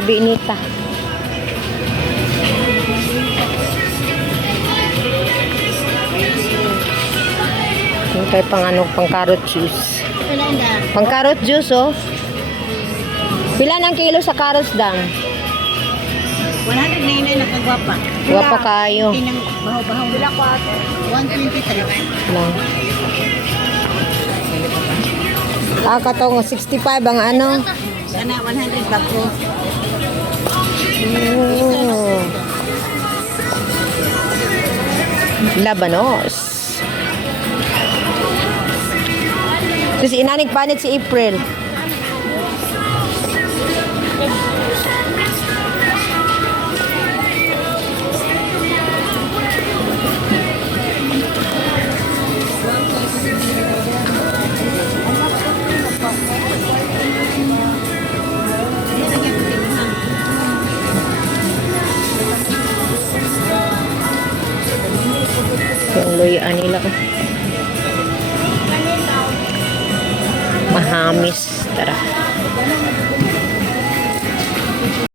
Kabinita. Yung kay pang ano, pang carrot juice. Pang carrot juice, oh. Pila ng kilo sa carrots dam? 100 na yun ay nakagwapa. Gwapa kayo. Bahaw-bahaw. Wala ko ato. 123. Lang. Ah, katong 65 ang ano. Sana 100 bako. Oh. Labanos. Tapos inanig panit si April. Yung luyaan nila. Mahamis. Tara.